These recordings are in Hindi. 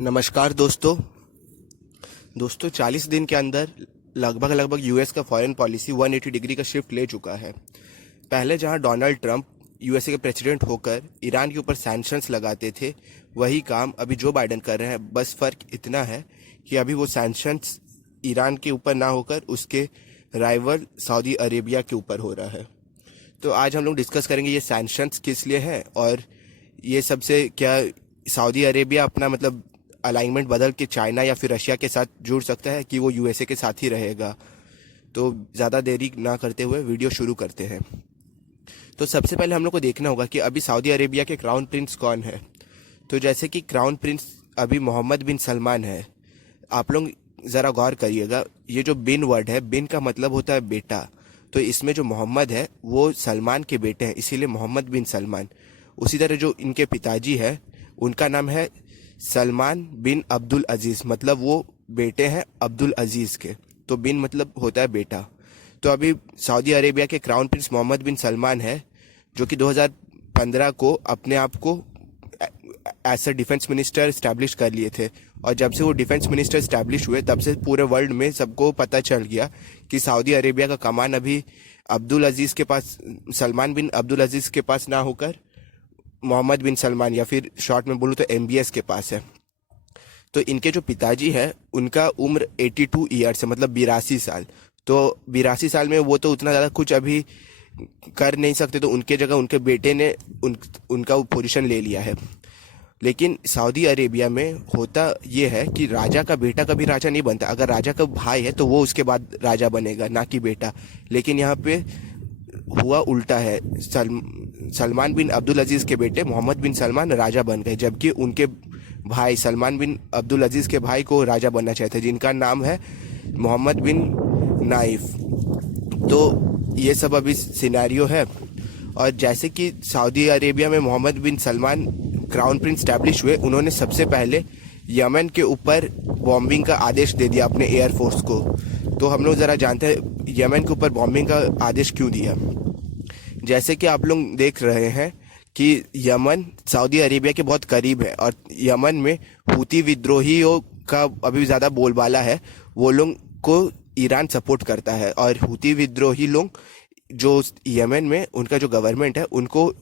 नमस्कार दोस्तों 40 दिन के अंदर लगभग यूएस का फॉरेन पॉलिसी 180 डिग्री का शिफ्ट ले चुका है। पहले जहां डोनाल्ड ट्रंप यूएसए के प्रेसिडेंट होकर ईरान के ऊपर सैंक्शंस लगाते थे, वही काम अभी जो बाइडेन कर रहे हैं। बस फर्क इतना है कि अभी वो सैंक्शंस ईरान के ऊपर ना होकर उसके राइवल सऊदी अरेबिया के ऊपर हो रहा है। तो आज हम लोग डिस्कस करेंगे ये सैंक्शंस किस लिए हैं और ये सबसे क्या सऊदी अरेबिया अपना अलाइनमेंट बदल के चाइना या फिर रशिया के साथ जुड़ सकता है कि वो यूएसए के साथ ही रहेगा। तो ज़्यादा देरी ना करते हुए वीडियो शुरू करते हैं। तो सबसे पहले हम लोग को देखना होगा कि अभी सऊदी अरेबिया के क्राउन प्रिंस कौन है। तो जैसे कि क्राउन प्रिंस अभी मोहम्मद बिन सलमान है। आप लोग ज़रा गौर करिएगा, ये जो बिन वर्ड है, बिन का मतलब होता है बेटा। तो इसमें जो मोहम्मद है वो सलमान के बेटे हैं, इसीलिए मोहम्मद बिन सलमान। उसी तरह जो इनके पिताजी है उनका नाम है सलमान बिन अब्दुल अजीज़, मतलब वो बेटे हैं अब्दुल अजीज़ के। तो बिन मतलब होता है बेटा। तो अभी सऊदी अरेबिया के crown prince Mohammed bin Salman है, जो कि 2015 को अपने आप को as a defence minister establish कर लिए थे। और जब से वो डिफेंस मिनिस्टर इस्टेब्लिश हुए तब से पूरे वर्ल्ड में सबको पता चल गया कि सऊदी अरेबिया का कमान अभी अब्दुल अजीज़ के पास, सलमान बिन अब्दुल अजीज़ के पास ना होकर मोहम्मद बिन सलमान या फिर शॉर्ट में बोलूँ तो एमबीएस के पास है। तो इनके जो पिताजी है उनका उम्र 82 ईयर्स है, मतलब 82 साल। तो 82 साल में वो तो उतना ज़्यादा कुछ अभी कर नहीं सकते, तो उनके जगह उनके बेटे ने उनका पोजीशन ले लिया है। लेकिन सऊदी अरेबिया में होता ये है कि राजा का बेटा कभी राजा नहीं बनता। अगर राजा का भाई है तो वो उसके बाद राजा बनेगा, ना कि बेटा। लेकिन यहाँ पे हुआ उल्टा है। सलमान बिन अब्दुल अजीज़ के बेटे मोहम्मद बिन सलमान राजा बन गए, जबकि उनके भाई सलमान बिन अब्दुल अजीज़ के भाई को राजा बनना चाहते, जिनका नाम है मोहम्मद बिन नाइफ। तो ये सब अभी सिनेरियो है। और जैसे कि सऊदी अरेबिया में Mohammad bin Salman crown Prince establish हुए, उन्होंने सबसे पहले यमन के ऊपर बॉम्बिंग का आदेश दे दिया अपने एयरफोर्स को। तो हम लोग ज़रा जानते हैं यमन के ऊपर बॉम्बिंग का आदेश क्यों दिया। जैसे कि आप लोग देख रहे हैं कि यमन सऊदी अरेबिया के बहुत करीब है और यमन में हूती विद्रोहियों का अभी ज़्यादा बोलबाला है। वो लोग को ईरान सपोर्ट करता है और हूती विद्रोही लोग जो यमन में उनका जो गवर्नमेंट है उनको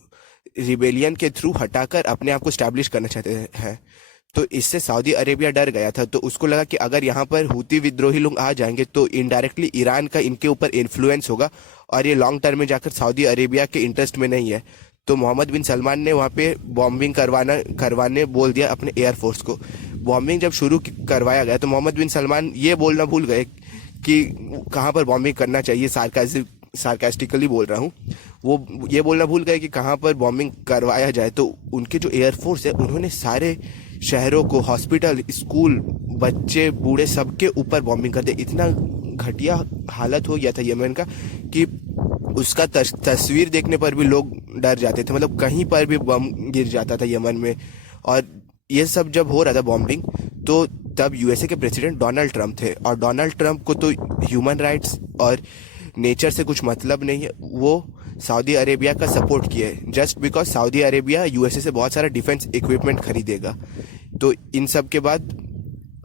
रिबेलियन के थ्रू हटाकर अपने आप को स्टैब्लिश करना चाहते हैं। तो इससे सऊदी अरेबिया डर गया था। तो उसको लगा कि अगर यहाँ पर हूती विद्रोही लोग आ जाएंगे तो इनडायरेक्टली ईरान का इनके ऊपर इन्फ्लुएंस होगा और ये लॉन्ग टर्म में जाकर सऊदी अरेबिया के इंटरेस्ट में नहीं है। तो मोहम्मद बिन सलमान ने वहाँ पे बॉम्बिंग करवाने बोल दिया अपने एयरफोर्स को। बॉम्बिंग जब शुरू करवाया गया तो मोहम्मद बिन सलमान ये बोलना भूल गए कि कहाँ पर बॉम्बिंग करना चाहिए। सार्कास्टिकली बोल रहा हूँ, वो ये बोलना भूल गए कि कहाँ पर बॉम्बिंग करवाया जाए। तो उनके जो एयरफोर्स है उन्होंने सारे शहरों को, हॉस्पिटल, स्कूल, बच्चे, बूढ़े, सबके ऊपर बॉम्बिंग कर दिया। इतना घटिया हालत हो गया था यमन का कि उसका तस्वीर देखने पर भी लोग डर जाते थे, मतलब कहीं पर भी बम गिर जाता था यमन में। और ये सब जब हो रहा था बॉम्बिंग, तो तब यूएसए के प्रेसिडेंट डोनाल्ड ट्रंप थे। और डोनाल्ड ट्रंप को तो ह्यूमन राइट्स और नेचर से कुछ मतलब नहीं है। वो सऊदी अरेबिया का सपोर्ट किए just because Saudi Arabia USA से बहुत सारा डिफेंस इक्विपमेंट खरीदेगा। तो इन सब के बाद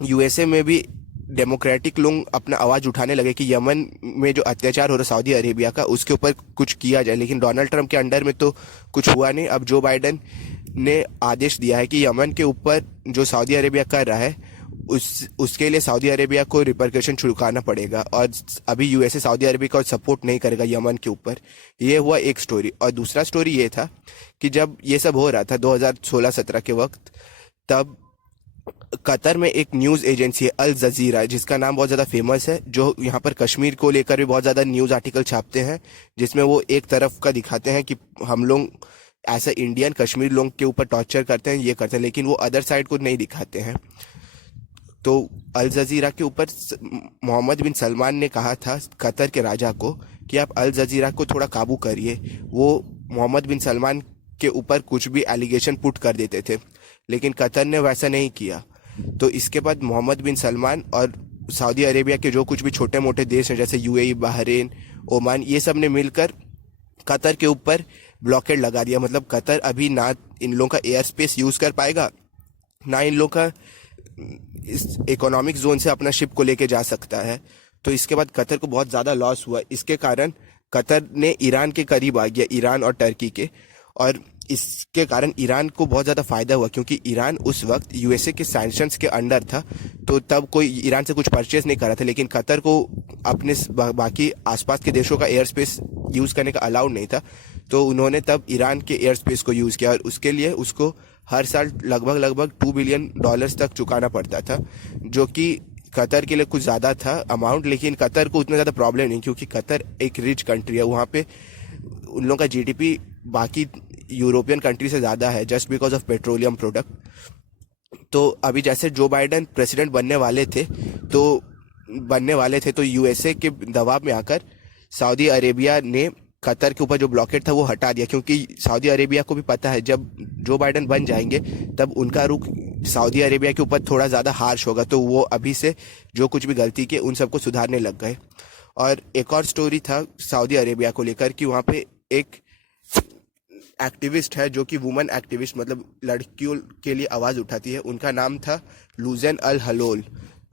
यूएसए में भी डेमोक्रेटिक लोग अपना आवाज़ उठाने लगे कि यमन में जो अत्याचार हो रहा है सऊदी अरेबिया का, उसके ऊपर कुछ किया जाए। लेकिन डोनाल्ड ट्रंप के अंडर में तो कुछ हुआ नहीं। अब जो बाइडेन ने आदेश दिया है कि यमन के ऊपर जो सऊदी अरेबिया कर रहा है उसके लिए सऊदी अरेबिया को रिपरकशन चुकाना पड़ेगा। और अभी यूएसए सऊदी अरेबिया को सपोर्ट नहीं करेगा यमन के ऊपर। ये हुआ एक स्टोरी। और दूसरा स्टोरी ये था कि जब ये सब हो रहा था 2016-17 के वक्त, तब कतर में एक न्यूज़ एजेंसी है अल जजीरा, जिसका नाम बहुत ज़्यादा फेमस है, जो यहाँ पर कश्मीर को लेकर भी बहुत ज़्यादा न्यूज़ आर्टिकल छापते हैं, जिसमें वो एक तरफ का दिखाते हैं कि हम लोग ऐसा इंडियन कश्मीर लोगों के ऊपर टॉर्चर करते हैं, ये करते हैं, लेकिन वो अदर साइड को नहीं दिखाते हैं। तो अल जजीरा के ऊपर मोहम्मद बिन सलमान ने कहा था कतर के राजा को कि आप अल जजीरा को थोड़ा काबू करिए। वो मोहम्मद बिन सलमान के ऊपर कुछ भी एलिगेशन पुट कर देते थे, लेकिन कतर ने वैसा नहीं किया। तो इसके बाद मोहम्मद बिन सलमान और सऊदी अरेबिया के जो कुछ भी छोटे मोटे देश हैं जैसे यूएई, बहरीन, ओमान, ये सब ने मिलकर कतर के ऊपर ब्लॉकेड लगा दिया। मतलब कतर अभी ना इन लोगों का एयर स्पेस यूज़ कर पाएगा, ना इन लोगों का इस इकोनॉमिक जोन से अपना शिप को लेके जा सकता है। तो इसके बाद कतर को बहुत ज़्यादा लॉस हुआ। इसके कारण कतर ने ईरान के करीब आ गया, ईरान और टर्की के। और इसके कारण ईरान को बहुत ज़्यादा फायदा हुआ, क्योंकि ईरान उस वक्त यूएसए के सैंक्शंस के अंडर था। तो तब कोई ईरान से कुछ परचेज नहीं कर रहा था, लेकिन कतर को अपने बाकी आसपास के देशों का एयर स्पेस यूज़ करने का अलाउड नहीं था। तो उन्होंने तब ईरान के एयर स्पेस को यूज़ किया, और उसके लिए उसको हर साल लगभग $2 बिलियन तक चुकाना पड़ता था, जो कि कतर के लिए कुछ ज़्यादा था अमाउंट। लेकिन कतर को उतना ज़्यादा प्रॉब्लम नहीं, क्योंकि कतर एक रिच कंट्री है। वहाँ पे उन लोगों का जीडीपी बाकी यूरोपियन कंट्री से ज़्यादा है, just because of petroleum product. तो अभी जैसे जो बाइडन प्रेसिडेंट बनने वाले थे तो यूएसए के दबाव में आकर सऊदी अरेबिया ने कतर के ऊपर जो ब्लॉकेट था वो हटा दिया, क्योंकि सऊदी अरेबिया को भी पता है जब जो बाइडन बन जाएंगे तब उनका रुख सऊदी अरेबिया के ऊपर थोड़ा ज़्यादा हार्श होगा। तो वो अभी से जो कुछ भी गलती की उन सबको सुधारने लग गए। और एक और स्टोरी था सऊदी अरेबिया को लेकर कि वहाँ पे एक एक्टिविस्ट है जो कि वुमेन एक्टिविस्ट, मतलब लड़कियों के लिए आवाज़ उठाती है। उनका नाम था लुजैन अल हलोल।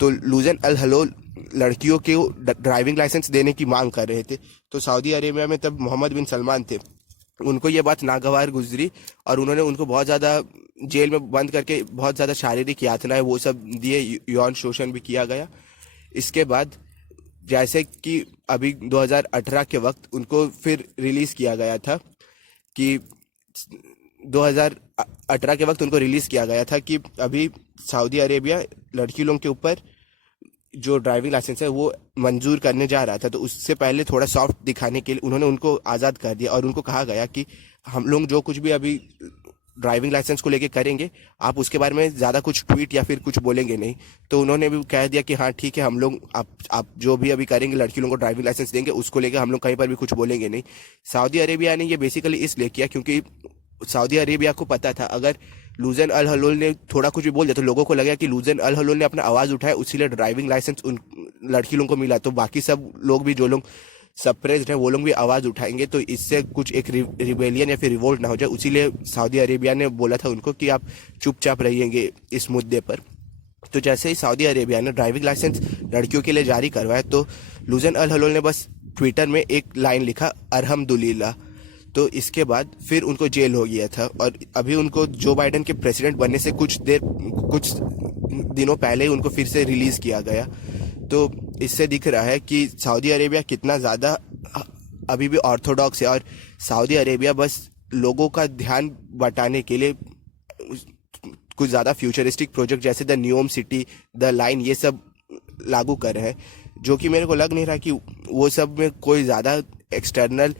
तो लुजैन अल हलोल लड़कियों के ड्राइविंग लाइसेंस देने की मांग कर रहे थे। तो सऊदी अरेबिया में तब मोहम्मद बिन सलमान थे, उनको ये बात नागवार गुजरी और उन्होंने उनको बहुत ज़्यादा जेल में बंद करके बहुत ज़्यादा शारीरिक यातनाएं वो सब दिए, यौन शोषण भी किया गया। इसके बाद जैसे कि अभी 2018 के वक्त उनको फिर रिलीज़ किया गया था कि 2018 के वक्त उनको रिलीज़ किया गया था कि अभी सऊदी अरेबिया लड़की लोगों के ऊपर जो ड्राइविंग लाइसेंस है वो मंजूर करने जा रहा था। तो उससे पहले थोड़ा सॉफ्ट दिखाने के लिए उन्होंने उनको आज़ाद कर दिया और उनको कहा गया कि हम लोग जो कुछ भी अभी ड्राइविंग लाइसेंस को लेके करेंगे, आप उसके बारे में ज़्यादा कुछ ट्वीट या फिर कुछ बोलेंगे नहीं। तो उन्होंने भी कह दिया कि हाँ ठीक है, हम लोग आप जो भी अभी करेंगे लड़की लोगों को ड्राइविंग लाइसेंस देंगे, उसको लेकर हम लोग कहीं पर भी कुछ बोलेंगे नहीं। सऊदी अरेबिया ने ये बेसिकली इसलिए किया क्योंकि सऊदी अरेबिया को पता था अगर लुजैन अल हलोल ने थोड़ा कुछ भी बोल दिया तो लोगों को लगेगा कि लुजैन अल हलोल ने अपना आवाज़ उठाया, उसीलिए ड्राइविंग लाइसेंस उन लड़की लोगों को मिला। तो बाकी सब लोग भी जो लोग सप्रेस्ड हैं वो लोग भी आवाज़ उठाएंगे, तो इससे कुछ एक रिबेलियन या फिर रिवोल्ट ना हो जाए। उसीलिए सऊदी अरेबिया ने बोला था उनको कि आप चुपचाप रहिएंगे इस मुद्दे पर। तो जैसे ही सऊदी अरेबिया ने ड्राइविंग लाइसेंस लड़कियों के लिए जारी करवाया तो लुजैन अल हलोल ने बस ट्विटर में एक लाइन लिखा, अल्हम्दुलिल्लाह। तो इसके बाद फिर उनको जेल हो गया था और अभी उनको जो बाइडन के प्रेसिडेंट बनने से कुछ दिनों पहले ही उनको फिर से रिलीज़ किया गया। तो इससे दिख रहा है कि सऊदी अरेबिया कितना ज़्यादा अभी भी ऑर्थोडॉक्स है और सऊदी अरेबिया बस लोगों का ध्यान बटाने के लिए कुछ ज़्यादा फ्यूचरिस्टिक प्रोजेक्ट जैसे द न्यूम सिटी, द लाइन, ये सब लागू कर रहे हैं, जो कि मेरे को लग नहीं रहा कि वो सब में कोई ज़्यादा एक्सटर्नल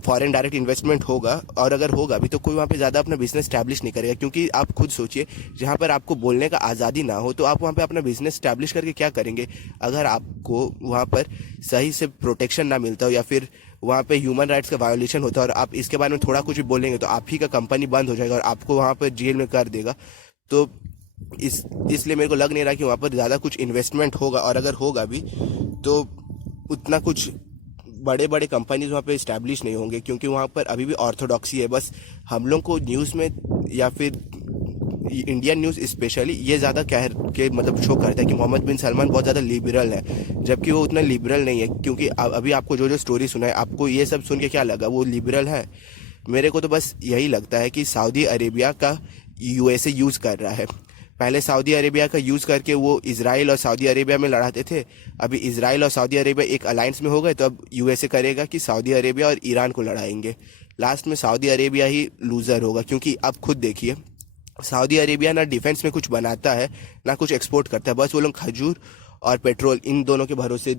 फॉरेन डायरेक्ट इन्वेस्टमेंट होगा। और अगर होगा भी तो कोई वहाँ पे ज़्यादा अपना बिजनेस स्टैब्लिश नहीं करेगा, क्योंकि आप खुद सोचिए जहाँ पर आपको बोलने का आज़ादी ना हो तो आप वहाँ पे अपना बिजनेस स्टैब्लिश करके क्या करेंगे। अगर आपको वहाँ पर सही से प्रोटेक्शन ना मिलता हो या फिर वहाँ पे ह्यूमन राइट्स का वायोलेशन होता है और आप इसके बारे में थोड़ा कुछ भी बोलेंगे तो आप ही का कंपनी बंद हो जाएगा और आपको वहाँ पर जेल में कर देगा। तो इसलिए मेरे को लग नहीं रहा कि वहाँ पर ज़्यादा कुछ इन्वेस्टमेंट होगा, और अगर होगा भी तो उतना कुछ बड़े बड़े कंपनीज वहाँ पे इस्टेब्लिश नहीं होंगे, क्योंकि वहाँ पर अभी भी ऑर्थोडॉक्सी है। बस हम लोग को न्यूज़ में या फिर इंडियन न्यूज़ स्पेशली ये ज़्यादा कह के मतलब शो करता है कि मोहम्मद बिन सलमान बहुत ज़्यादा लिबरल है, जबकि वो उतना लिबरल नहीं है। क्योंकि अभी आपको जो जो स्टोरी सुना है, आपको ये सब सुन के क्या लगा वो लिबरल है? मेरे को तो बस यही लगता है कि सऊदी अरेबिया का यूएसए यूज़ कर रहा है। पहले सऊदी अरेबिया का यूज़ करके वो इजराइल और सऊदी अरेबिया में लड़ाते थे, अभी इजराइल और सऊदी अरेबिया एक अलायंस में हो गए, तो अब यूएसए करेगा कि सऊदी अरेबिया और ईरान को लड़ाएंगे। लास्ट में सऊदी अरेबिया ही लूज़र होगा, क्योंकि आप खुद देखिए सऊदी अरेबिया ना डिफेंस में कुछ बनाता है ना कुछ एक्सपोर्ट करता है, बस वो लोग खजूर और पेट्रोल इन दोनों के भरोसे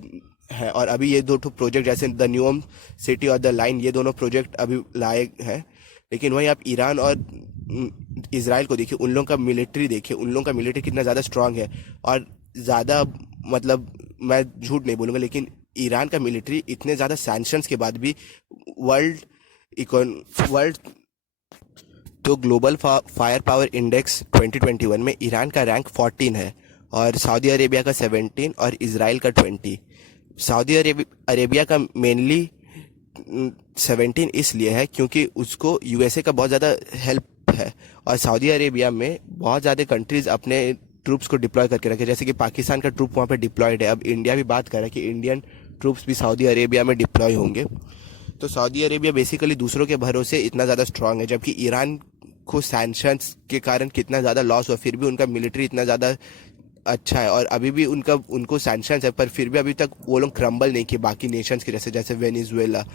है। और अभी ये दो प्रोजेक्ट जैसे द न्यूम सिटी और द लाइन, ये दोनों प्रोजेक्ट अभी लाए हैं। लेकिन वहीं आप ईरान और इजराइल को देखिए, उन लोगों का मिलिट्री देखिए, उन लोगों का मिलिट्री कितना ज़्यादा स्ट्रांग है। और ज़्यादा मतलब मैं झूठ नहीं बोलूँगा, लेकिन ईरान का मिलिट्री इतने ज़्यादा सैंक्शंस के बाद भी वर्ल्ड तो ग्लोबल फायर पावर इंडेक्स 2021 में ईरान का रैंक 14 है और सऊदी अरेबिया का 17 और इजराइल का 20। सऊदी अरेबिया का मेनली 17 इसलिए है क्योंकि उसको यूएसए का बहुत ज़्यादा हेल्प है, और सऊदी अरेबिया में बहुत ज़्यादा कंट्रीज़ अपने ट्रूप्स को डिप्लॉय करके रखे, जैसे कि पाकिस्तान का ट्रूप वहाँ पे डिप्लॉयड है। अब इंडिया भी बात कर रहा है कि इंडियन ट्रूप्स भी सऊदी अरेबिया में डिप्लॉय होंगे। तो सऊदी अरेबिया बेसिकली दूसरों के भरोसे इतना ज़्यादा स्ट्रांग है, जबकि ईरान को सैंक्शंस के कारण कितना ज़्यादा लॉस हुआ, फिर भी उनका मिलिट्री इतना ज़्यादा अच्छा है और अभी भी उनको सैंक्शंस है, पर फिर भी अभी तक वो लोग क्रम्बल नहीं किए बाकी नेशंस के जैसे जैसे वेनेजुएला।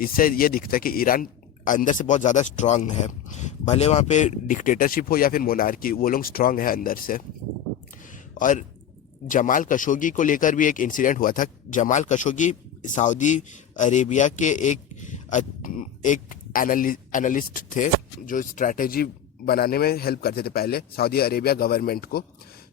इससे ये दिखता है कि ईरान अंदर से बहुत ज़्यादा स्ट्रांग है, भले वहाँ पे डिक्टेटरशिप हो या फिर मोनार्की, वो लोग स्ट्रांग है अंदर से। और जमाल खशोगी को लेकर भी एक इंसिडेंट हुआ था। जमाल खशोगी सऊदी अरेबिया के एक एनालिस्ट थे जो स्ट्रैटेजी बनाने में हेल्प करते थे पहले सऊदी अरेबिया गवर्नमेंट को।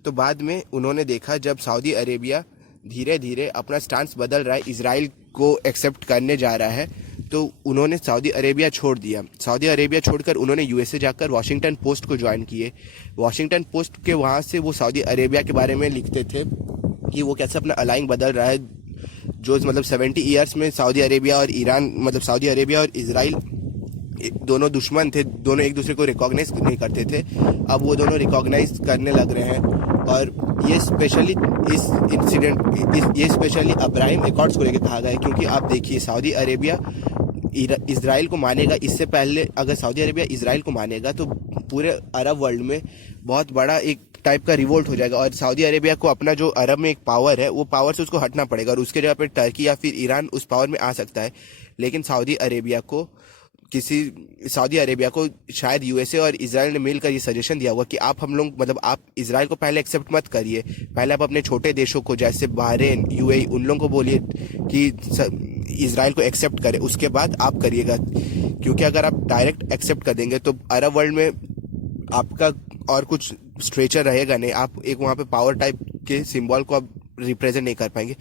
तो बाद में उन्होंने देखा जब सऊदी अरेबिया धीरे धीरे अपना स्टांस बदल रहा है, इजराइल को एक्सेप्ट करने जा रहा है, तो उन्होंने सऊदी अरेबिया छोड़ दिया। सऊदी अरेबिया छोड़कर उन्होंने यूएसए जाकर वॉशिंगटन पोस्ट को ज्वाइन किए। वॉशिंगटन पोस्ट के वहाँ से वो सऊदी अरेबिया के बारे में लिखते थे कि वो कैसे अपना अलाइन बदल रहा है, जो मतलब 70 ईयर्स में सऊदी अरेबिया और ईरान, मतलब सऊदी अरेबिया और इजराइल दोनों दुश्मन थे, दोनों एक दूसरे को रिकॉग्नाइज नहीं करते थे, अब वो दोनों रिकॉग्नाइज करने लग रहे हैं। और ये स्पेशली ये स्पेशली अब्राहिम एकॉर्ड्स को लेकर कहा गया है, क्योंकि आप देखिए सऊदी अरेबिया इजराइल को मानेगा, इससे पहले अगर सऊदी अरेबिया इजराइल को मानेगा तो पूरे अरब वर्ल्ड में बहुत बड़ा एक टाइप का रिवोल्ट हो जाएगा और सऊदी अरेबिया को अपना जो अरब में एक पावर है वो पावर से उसको हटना पड़ेगा और उसके जगह पे टर्की या फिर ईरान उस पावर में आ सकता है। लेकिन सऊदी अरेबिया को शायद यूएसए और इजराइल ने मिलकर ये सजेशन दिया हुआ कि आप आप इजराइल को पहले एक्सेप्ट मत करिए, पहले आप अपने छोटे देशों को जैसे बहरीन, यूएई, उन लोगों को बोलिए कि इजराइल को एक्सेप्ट करें, उसके बाद आप करिएगा। क्योंकि अगर आप डायरेक्ट एक्सेप्ट कर देंगे तो अरब वर्ल्ड में आपका और कुछ स्ट्रेचर रहेगा नहीं, आप एक वहाँ पे पावर टाइप के सिंबल को आप रिप्रेजेंट नहीं कर पाएंगे।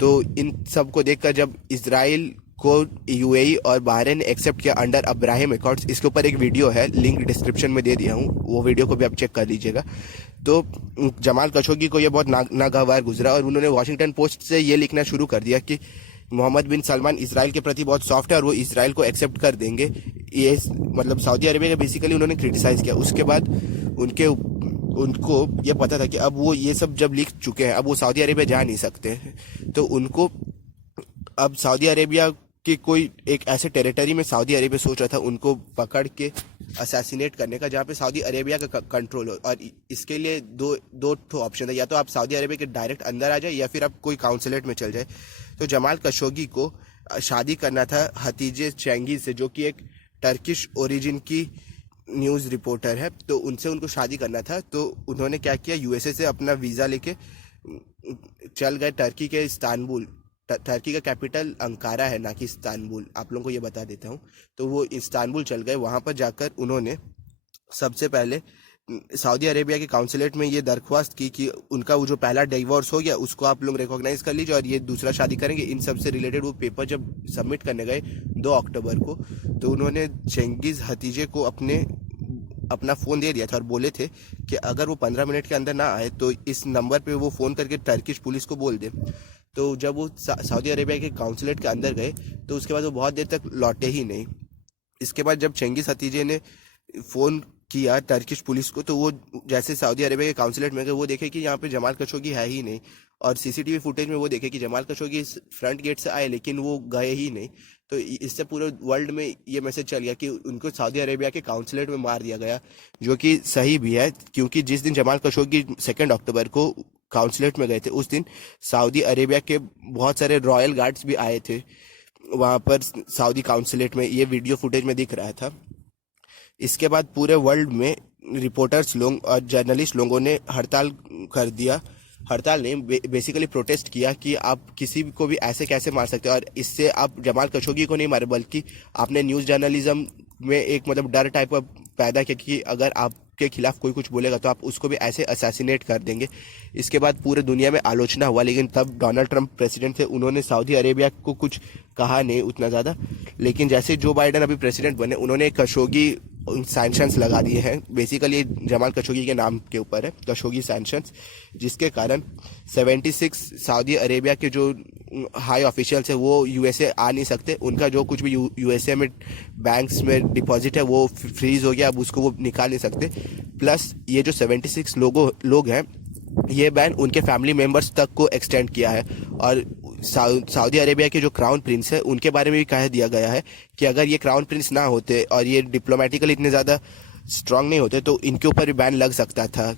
तो इन सब को देखकर जब इजराइल को यूएई और बहरीन ने एक्सेप्ट किया अंडर अब्राहिम एकॉर्ड्स, इसके ऊपर एक वीडियो है, लिंक डिस्क्रिप्शन में दे दिया हूँ, वो वीडियो को भी आप चेक कर लीजिएगा। तो जमाल खशोगी को ये बहुत नागवार गुजरा और उन्होंने वॉशिंगटन पोस्ट से ये लिखना शुरू कर दिया कि मोहम्मद बिन सलमान इजराइल के प्रति बहुत सॉफ्ट है और वो इजराइल को एक्सेप्ट कर देंगे। ये मतलब सऊदी अरेबिया का बेसिकली उन्होंने क्रिटिसाइज किया। उसके बाद उनको ये पता था कि अब वो ये सब जब लिख चुके हैं, अब वो सऊदी अरेबिया जा नहीं सकते, तो उनको अब सऊदी अरेबिया कि कोई एक ऐसे टेरिटरी में सऊदी अरेबिया सोच रहा था उनको पकड़ के असैसिनेट करने का जहाँ पे सऊदी अरेबिया का कंट्रोल हो। और इसके लिए दो ऑप्शन है, या तो आप सऊदी अरेबिया के डायरेक्ट अंदर आ जाए या फिर आप कोई काउंसलेट में चल जाए। तो जमाल खशोगी को शादी करना था हतीजे चेंगिज से, जो कि एक टर्किश ओरिजिन की न्यूज़ रिपोर्टर है, तो उनसे उनको शादी करना था। तो उन्होंने क्या किया, यूएसए से अपना वीज़ा लेके चल गए टर्की के इस्तांबुल। टर्की का कैपिटल अंकारा है, ना कि इस्तांबुल, आप लोगों को ये बता देता हूँ। तो वो इस्तांबुल चल गए, वहाँ पर जाकर उन्होंने सबसे पहले सऊदी अरेबिया के काउंसलेट में ये दरख्वास्त की कि उनका वो जो पहला डिवोर्स हो गया उसको आप लोग रिकॉग्नाइज कर लीजिए और ये दूसरा शादी करेंगे। इन सब से रिलेटेड वो पेपर जब सबमिट करने गए 2 अक्टूबर को, तो उन्होंने चेंगिज हतीजे को अपना फ़ोन दे दिया था और बोले थे कि अगर वो 15 मिनट के अंदर ना आए तो इस नंबर पे वो फ़ोन करके टर्किश पुलिस को बोल दे। तो जब वो सऊदी अरेबिया के काउंसलेट के अंदर गए तो उसके बाद वो बहुत देर तक लौटे ही नहीं। इसके बाद जब चेंगिज हतीजे ने फ़ोन किया टर्किश पुलिस को, तो वो जैसे सऊदी अरेबिया के काउंसलेट में गए, वो देखे कि यहाँ पे जमाल खशोगी है ही नहीं, और सीसीटीवी फुटेज में वो देखे कि जमाल खशोगी फ्रंट गेट से आए लेकिन वो गए ही नहीं। तो इससे पूरे वर्ल्ड में ये मैसेज चल गया कि उनको सऊदी अरेबिया के काउंसलेट में मार दिया गया, जो कि सही भी है, क्योंकि जिस दिन जमाल खशोगी 2 अक्टूबर को काउंसलेट में गए थे उस दिन सऊदी अरेबिया के बहुत सारे रॉयल गार्ड्स भी आए थे वहाँ पर सऊदी काउंसलेट में, ये वीडियो फुटेज में दिख रहा था। इसके बाद पूरे वर्ल्ड में रिपोर्टर्स लोग और जर्नलिस्ट लोगों ने हड़ताल कर दिया, हड़ताल नहीं बेसिकली प्रोटेस्ट किया कि आप किसी को भी ऐसे कैसे मार सकते हो। और इससे आप जमाल खशोगी को नहीं मारे बल्कि आपने न्यूज़ जर्नलिज्म में एक डर टाइप का पैदा किया कि अगर आपके खिलाफ कोई कुछ बोलेगा तो आप उसको भी ऐसे असैसिनेट कर देंगे। इसके बाद पूरे दुनिया में आलोचना हुआ, लेकिन तब डोनाल्ड ट्रंप प्रेसिडेंट थे, उन्होंने सऊदी अरेबिया को कुछ कहा नहीं उतना ज़्यादा। लेकिन जैसे जो बाइडन अभी प्रेसिडेंट बने, उन्होंने खशोगी सैंक्शंस लगा दिए हैं, बेसिकली जमाल खशोगी के नाम के ऊपर है खशोगी सैंक्शंस, जिसके कारण 76 सऊदी अरेबिया के जो हाई ऑफिशियल्स है वो यूएसए आ नहीं सकते। उनका जो कुछ भी यूएसए में बैंक्स में डिपॉजिट है वो फ्रीज हो गया, अब उसको वो निकाल नहीं सकते। प्लस ये जो 76 लोग हैं ये बैन उनके फैमिली मेंबर्स तक को एक्सटेंड किया है। और सऊदी अरेबिया के जो क्राउन प्रिंस है उनके बारे में भी कह दिया गया है कि अगर ये क्राउन प्रिंस ना होते और ये डिप्लोमेटिकली इतने ज़्यादा स्ट्रांग नहीं होते तो इनके ऊपर भी बैन लग सकता था।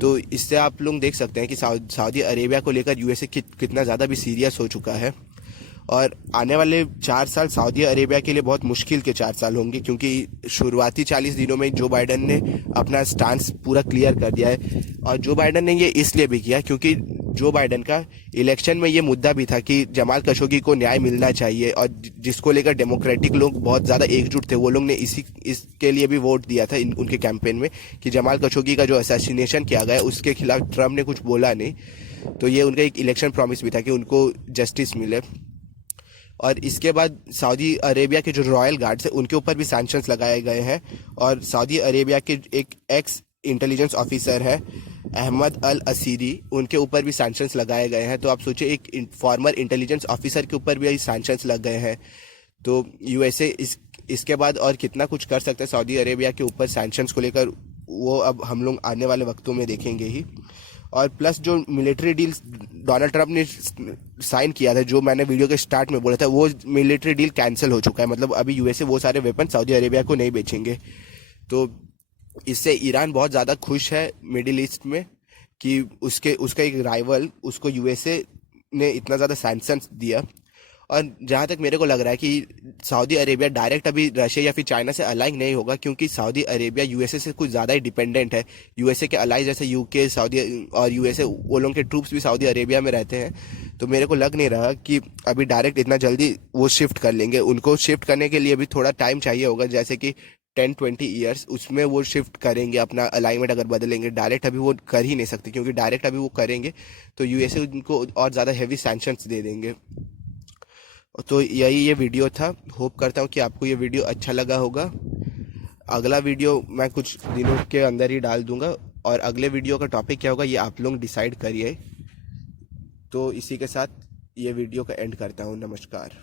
तो इससे आप लोग देख सकते हैं कि सऊदी अरेबिया को लेकर यूएसए कितना ज़्यादा भी सीरियस हो चुका है। और आने वाले 4 साल सऊदी अरेबिया के लिए बहुत मुश्किल के 4 साल होंगे, क्योंकि शुरुआती 40 दिनों में जो बाइडन ने अपना स्टांस पूरा क्लियर कर दिया है। और जो बाइडन ने ये इसलिए भी किया क्योंकि जो बाइडन का इलेक्शन में ये मुद्दा भी था कि जमाल खशोगी को न्याय मिलना चाहिए, और जिसको लेकर डेमोक्रेटिक लोग बहुत ज़्यादा एकजुट थे। वो लोग ने इसके लिए भी वोट दिया था उनके कैंपेन में कि जमाल खशोगी का जो असैसिनेशन किया गया उसके खिलाफ ट्रम्प ने कुछ बोला नहीं। तो ये उनका एक इलेक्शन प्रॉमिस भी था कि उनको जस्टिस मिले। और इसके बाद सऊदी अरेबिया के जो रॉयल गार्ड्स हैं उनके ऊपर भी सैंक्शंस लगाए गए हैं। और सऊदी अरेबिया के एक एक्स इंटेलिजेंस ऑफिसर है अहमद अल असीरी, उनके ऊपर भी सैंक्शंस लगाए गए हैं। तो आप सोचिए एक फॉर्मर इंटेलिजेंस ऑफिसर के ऊपर भी सैंक्शंस लग गए हैं। तो यूएसए इसके बाद और कितना कुछ कर सकता है सऊदी अरेबिया के ऊपर सैंक्शंस को लेकर, वो अब हम लोग आने वाले वक्तों में देखेंगे ही। और प्लस जो मिलिट्री डील डोनाल्ड ट्रंप ने साइन किया था, जो मैंने वीडियो के स्टार्ट में बोला था, वो मिलिट्री डील कैंसिल हो चुका है। मतलब अभी यूएसए वो सारे वेपन सऊदी अरेबिया को नहीं बेचेंगे। तो इससे ईरान बहुत ज़्यादा खुश है मिडिल ईस्ट में कि उसका एक राइवल उसको यूएसए ने इतना ज़्यादा सैंक्शंस दिया। और जहाँ तक मेरे को लग रहा है कि सऊदी अरेबिया डायरेक्ट अभी रशिया या फिर चाइना से अलाइन नहीं होगा, क्योंकि सऊदी अरेबिया यूएसए से कुछ ज़्यादा ही डिपेंडेंट है। यूएसए के अलाइज जैसे यूके, सऊदी और यूएसए, वो लोगों के ट्रूप्स भी सऊदी अरेबिया में रहते हैं। तो मेरे को लग नहीं रहा कि अभी डायरेक्ट इतना जल्दी वो शिफ्ट कर लेंगे। उनको शिफ्ट करने के लिए भी थोड़ा टाइम चाहिए होगा, जैसे कि 10-20 ईयर्स, उसमें वो शिफ्ट करेंगे अपना अलाइनमेंट अगर बदलेंगे। डायरेक्ट अभी वो कर ही नहीं सकते, क्योंकि डायरेक्ट अभी वो करेंगे तो यूएसए उनको और ज़्यादा हैवी सैंक्शंस दे देंगे। तो यही ये वीडियो था। होप करता हूँ कि आपको ये वीडियो अच्छा लगा होगा। अगला वीडियो मैं कुछ दिनों के अंदर ही डाल दूंगा, और अगले वीडियो का टॉपिक क्या होगा ये आप लोग डिसाइड करिए। तो इसी के साथ ये वीडियो का एंड करता हूँ। नमस्कार।